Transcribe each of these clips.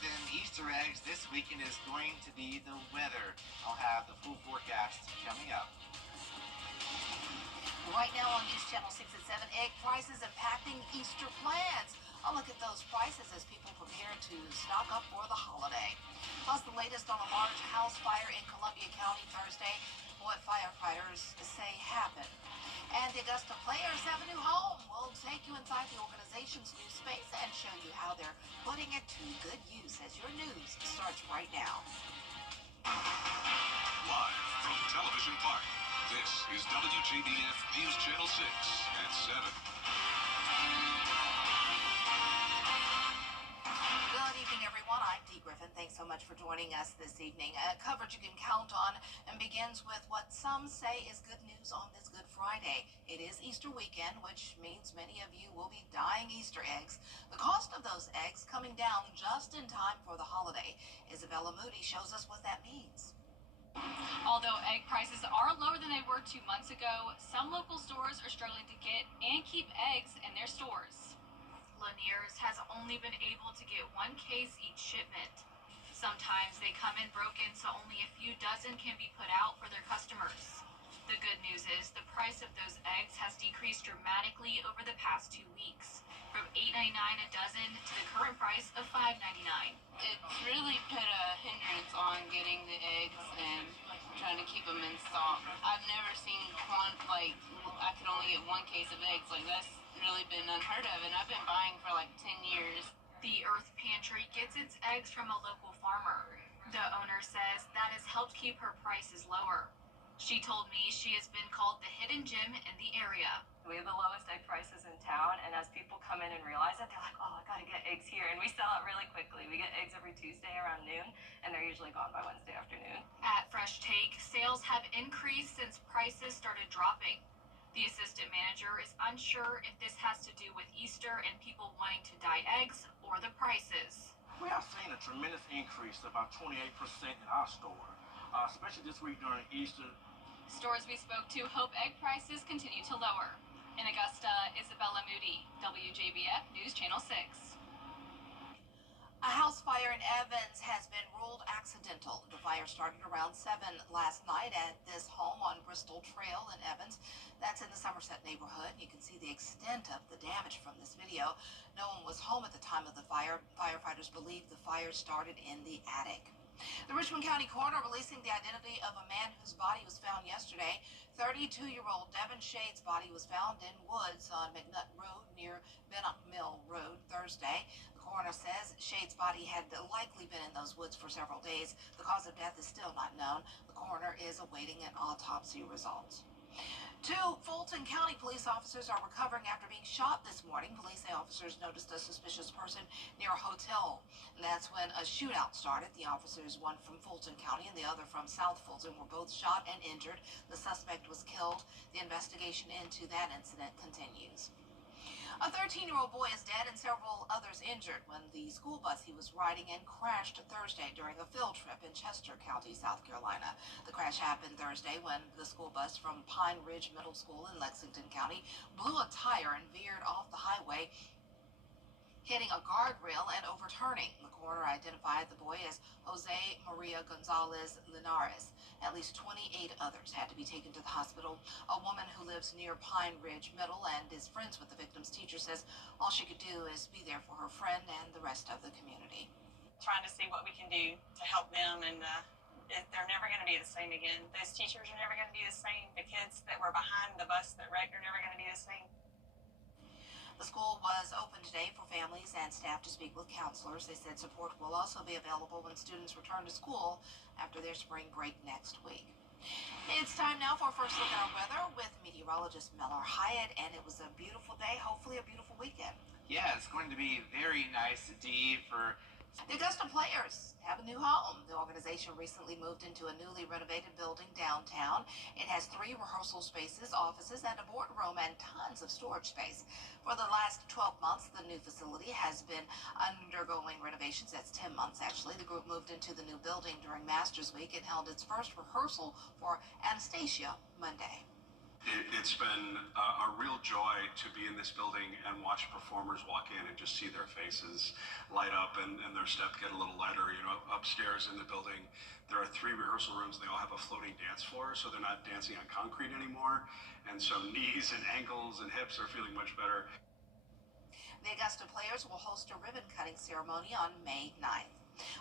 than Easter eggs this weekend is going to be the weather. I'll have the full forecast coming up. Right now on News Channel 6 and 7, egg prices impacting Easter plans. I'll look at those prices as people prepare to stock up for the holiday. Plus, the latest on a large house fire in Columbia County Thursday, what firefighters say happened. And the Augusta players have a new home. We'll take you inside the organization's new space and show you how they're putting it to good use as your news starts right now. Live from Television Park, this is WJBF News Channel 6 at 7. Good evening, everyone. I'm Dee Griffin. Thanks so much for joining us this evening. Coverage you can count on and begins with what some say is good news on this Good Friday. It is Easter weekend, which means many of you will be dyeing Easter eggs. The cost of those eggs coming down just in time for the holiday. Isabella Moody shows us what that means. Although egg prices are lower than they were 2 months ago, some local stores are struggling to get and keep eggs in their stores. Lanier's has only been able to get 1 case each shipment. Sometimes they come in broken, so only a few dozen can be put out for their customers. The good news is the price of those eggs has decreased dramatically over the past 2 weeks, from $8.99 a dozen to the current price of $5.99. It's really put a hindrance on getting the eggs and trying to keep them in stock. I've never seen I could only get 1 case of eggs. That's really been unheard of, and I've been buying for 10 years. The Earth Pantry gets its eggs from a local farmer. The owner says that has helped keep her prices lower. She told me she has been called the hidden gem in the area. We have the lowest egg prices in town, and as people come in and realize it, they're like, oh, I gotta get eggs here, and we sell out really quickly. We get eggs every Tuesday around noon, and they're usually gone by Wednesday afternoon. At Fresh Take, sales have increased since prices started dropping. The assistant manager is unsure if this has to do with Easter and people wanting to dye eggs or the prices. We have seen a tremendous increase, about 28% in our store, especially this week during Easter. Stores we spoke to hope egg prices continue to lower. In Augusta, Isabella Moody, WJBF News Channel 6. A house fire in Evans has been ruled accidental. The fire started around 7 last night at this home on Bristol Trail in Evans. That's in the Somerset neighborhood. You can see the extent of the damage from this video. No one was home at the time of the fire. Firefighters believe the fire started in the attic. The Richmond County coroner releasing the identity of a man whose body was found yesterday. 32-year-old Devin Shade's body was found in woods on McNutt Road near Bennock Mill Road Thursday. The coroner says Shade's body had likely been in those woods for several days. The cause of death is still not known. The coroner is awaiting an autopsy result. 2 Fulton County police officers are recovering after being shot this morning. Police officers noticed a suspicious person near a hotel, and that's when a shootout started. The officers, one from Fulton County and the other from South Fulton, were both shot and injured. The suspect was killed. The investigation into that incident continues. A 13-year-old boy is dead and several others injured when the school bus he was riding in crashed Thursday during a field trip in Chester County, South Carolina. The crash happened Thursday when the school bus from Pine Ridge Middle School in Lexington County blew a tire and veered off the highway, hitting a guardrail and overturning. The coroner identified the boy as Jose Maria Gonzalez Linares. At least 28 others had to be taken to the hospital. A woman who lives near Pine Ridge Middle and is friends with the victim's teacher says all she could do is be there for her friend and the rest of the community. Trying to see what we can do to help them, and they're never going to be the same again. Those teachers are never going to be the same. The kids that were behind the bus that wrecked are never going to be the same. The school was open today for families and staff to speak with counselors. They said support will also be available when students return to school after their spring break next week. It's time now for a first look at our weather with meteorologist Miller Hyatt, and it was a beautiful day, hopefully a beautiful weekend. Yeah, it's going to be very nice, Dee, for the Augusta players have a new home. The organization recently moved into a newly renovated building downtown. It has 3 rehearsal spaces, offices, and a boardroom, and tons of storage space. For the last 12 months, the new facility has been undergoing renovations. That's 10 months, actually. The group moved into the new building during Masters Week and held its first rehearsal for Anastasia Monday. It's been a real joy to be in this building and watch performers walk in and just see their faces light up and their step get a little lighter. You know, upstairs in the building, there are 3 rehearsal rooms. They all have a floating dance floor, so they're not dancing on concrete anymore. And so knees and ankles and hips are feeling much better. The Augusta players will host a ribbon-cutting ceremony on May 9th.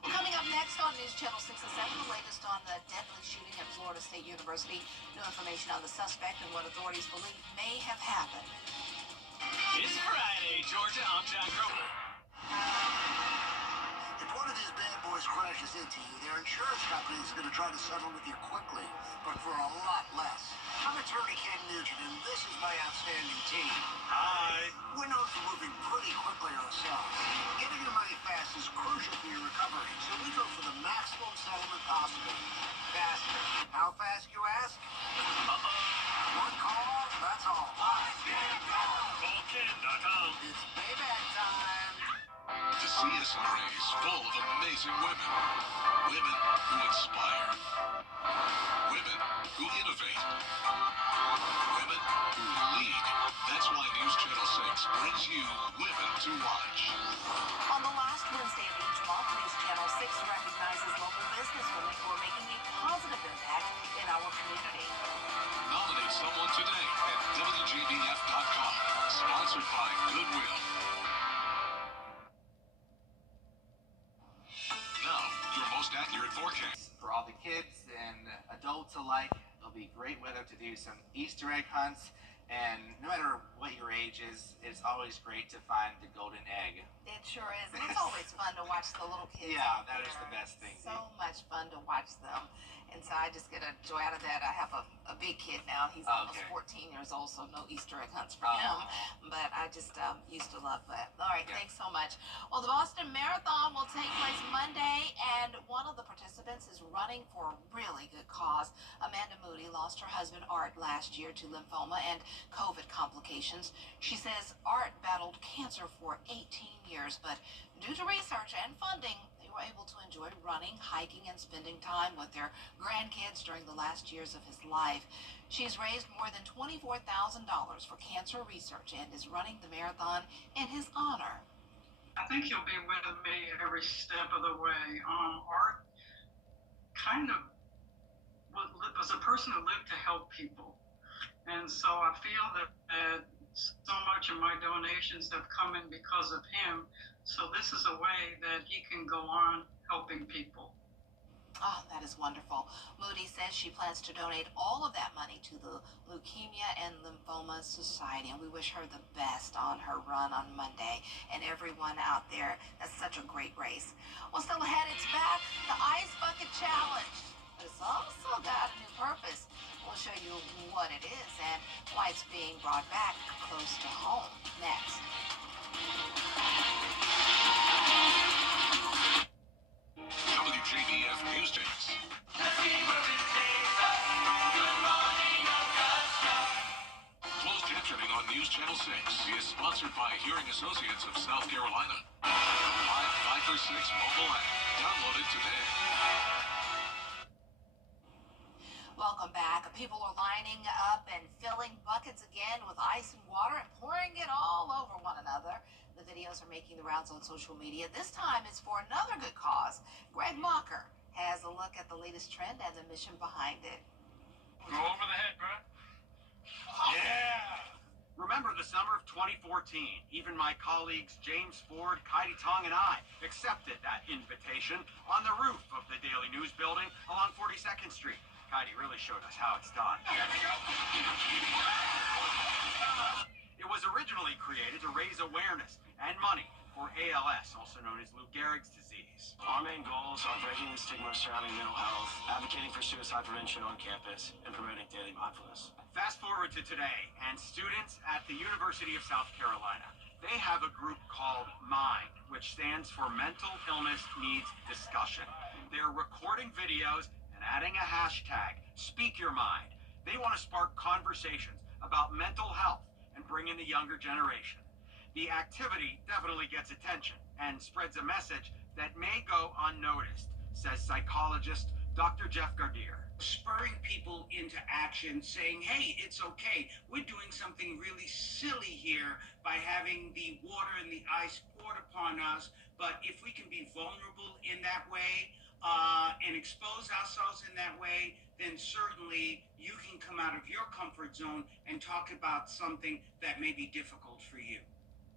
Well, coming up next on News Channel 6 and 7, the latest on the deadly shooting at Florida State University. New information on the suspect and what authorities believe may have happened. It's Friday, Georgia. I'm John Grover. If one of these bad boys crashes into you, their insurance company is going to try to settle with you quickly, but for a lot less. I'm attorney Ken Nugent, and this is my outstanding team. Hi. We're known for moving pretty quickly ourselves. Getting your money fast is crucial for your recovery, so we go for the maximum settlement possible. Faster. How fast, you ask? One call, that's all. CallKen.com. It's payback time. The CSRA is full of amazing women. Women who inspire. Women who innovate. Women who lead. That's why News Channel 6 brings you Women to Watch. On the last Wednesday of each month, News Channel 6 recognizes local businesswomen who are making a positive impact in our community. Nominate someone today at WJBF.com. Sponsored by Goodwill. Now, your most accurate forecast. For all the kids and adults alike, it'll be great weather to do some Easter egg hunts. And no matter what your age is, it's always great to find the golden egg. It sure is. And it's always fun to watch the little kids. Yeah, out that is there. the best thing. So much fun to watch them. And so I just get a joy out of that. I have a big kid now. He's almost 14 years old, so no Easter egg hunts for him. But I just used to love that. All right, thanks so much. Well, the Boston Marathon will take place Monday, and one of the participants is running for a really good cause. Amanda Moody lost her husband, Art, last year to lymphoma and COVID complications. She says Art battled cancer for 18 years, but due to research and funding, they were able to enjoy running, hiking, and spending time with their grandkids during the last years of his life. She's raised more than $24,000 for cancer research and is running the marathon in his honor. I think he'll be with me every step of the way. Art kind of was a person who lived to help people. And so I feel that so much of my donations have come in because of him. So this is a way that he can go on helping people. Oh, that is wonderful. Moody says she plans to donate all of that money to the Leukemia and Lymphoma Society, and we wish her the best on her run on Monday. And everyone out there, that's such a great race. Well, still ahead, it's back, the Ice Bucket Challenge. But it's also got a new purpose. We'll show you what it is and why it's being brought back close to home next. WJBF News Channel. Closed captioning on News Channel 6 is sponsored by Hearing Associates of South Carolina. Live 5 for 6 mobile app. Download it today. Welcome back. People are lining up and filling buckets again with ice and water and pouring it all over one another. The videos are making the rounds on social media. This time it's for another good cause. Greg Mocker has a look at the latest trend and the mission behind it. Go over the head, bro. Yeah! Remember the summer of 2014. Even my colleagues James Ford, Kaidi Tong, and I accepted that invitation on the roof of the Daily News building along 42nd Street. Kaidi really showed us how it's done. It was originally created to raise awareness and money for ALS, also known as Lou Gehrig's disease. Our main goals are breaking the stigma surrounding mental health, advocating for suicide prevention on campus, and promoting daily mindfulness. Fast forward to today, and students at the University of South Carolina, they have a group called MIND, which stands for Mental Illness Needs Discussion. They're recording videos and adding a hashtag, Speak Your Mind. They want to spark conversations about mental health and bring in the younger generation. The activity definitely gets attention and spreads a message that may go unnoticed, says psychologist Dr. Jeff Gardier. Spurring people into action, saying, hey, it's okay. We're doing something really silly here by having the water and the ice poured upon us. But if we can be vulnerable in that way and expose ourselves in that way, then certainly you can come out of your comfort zone and talk about something that may be difficult for you.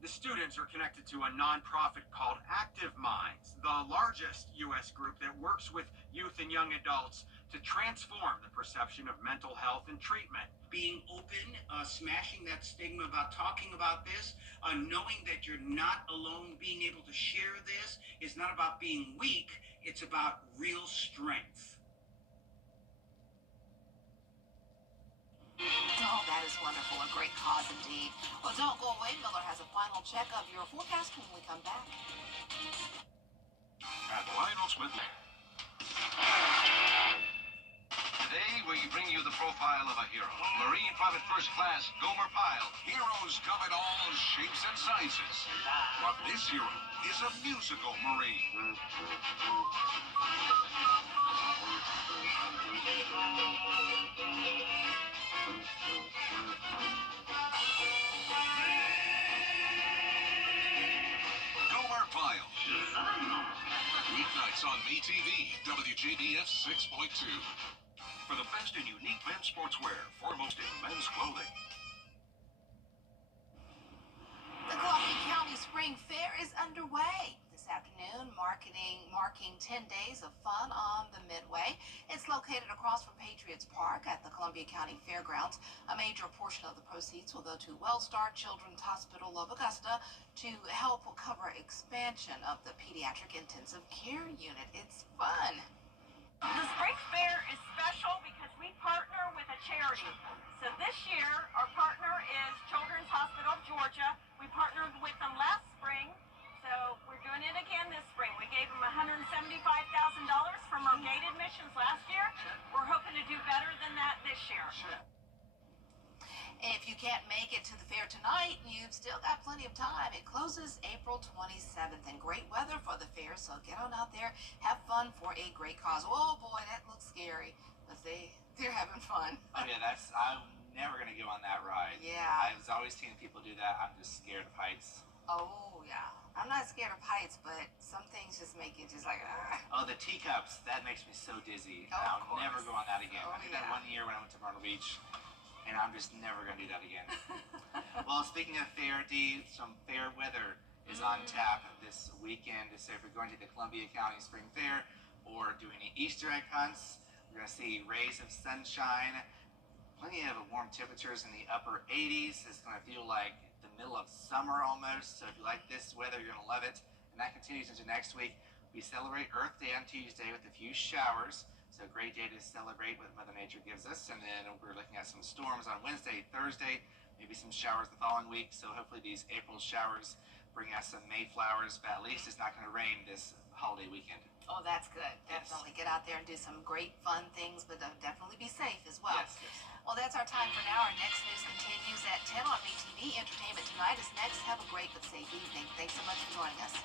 The students are connected to a nonprofit called Active Minds, the largest U.S. group that works with youth and young adults to transform the perception of mental health and treatment. Being open, smashing that stigma about talking about this, knowing that you're not alone, being able to share this is not about being weak, it's about real strength. Oh, that is wonderful. A great cause indeed. Well, don't go away. Miller has a final check of your forecast when we come back. At Lionel Smith. Today, we bring you the profile of a hero. Marine Private First Class Gomer Pyle. Heroes come in all shapes and sizes. But this hero is a musical Marine. Gomer Pyle. Weeknights on MeTV, WJBF 6.2. For the best in unique men's sportswear, foremost in men's clothing. The Columbia County Spring Fair is underway this afternoon, marking 10 days of fun on the Midway. It's located across from Patriots Park at the Columbia County Fairgrounds. A major portion of the proceeds will go to WellStar Children's Hospital of Augusta to help cover expansion of the pediatric intensive care unit. It's fun. The Spring Fair is special because we partner with a charity. So this year, our partner is Children's Hospital of Georgia. We partnered with them last spring, so we're doing it again this spring. We gave them $175,000 from our gate admissions last year. We're hoping to do better than that this year. If you can't make it to the fair tonight, you've still got plenty of time. It closes April 27th, and great weather for the fair, so get on out there, have fun for a great cause. Oh boy, that looks scary, but they're having fun. Oh yeah, I'm never gonna go on that ride. Yeah. I've always seen people do that. I'm just scared of heights. Oh yeah, I'm not scared of heights, but some things just make it just like Oh, the teacups, that makes me so dizzy. Oh, I'll of course. never go on that again. Oh, I did that yeah. one year when I went to Myrtle Beach, and I'm just never gonna do that again. Well, speaking of fair, Dee, some fair weather is on tap this weekend. So if you're going to the Columbia County Spring Fair or doing the Easter egg hunts, we're gonna see rays of sunshine, plenty of warm temperatures in the upper 80s. It's gonna feel like the middle of summer almost. So if you like this weather, you're gonna love it. And that continues into next week. We celebrate Earth Day on Tuesday with a few showers. So a great day to celebrate what Mother Nature gives us. And then we're looking at some storms on Wednesday, Thursday, maybe some showers the following week. So hopefully these April showers bring us some Mayflowers, but at least it's not going to rain this holiday weekend. Oh, that's good. Yes. Definitely get out there and do some great fun things, but definitely be safe as well. Yes, yes. Well, that's our time for now. Our next news continues at 10 on MeTV. Entertainment Tonight is next. Have a great but safe evening. Thanks so much for joining us.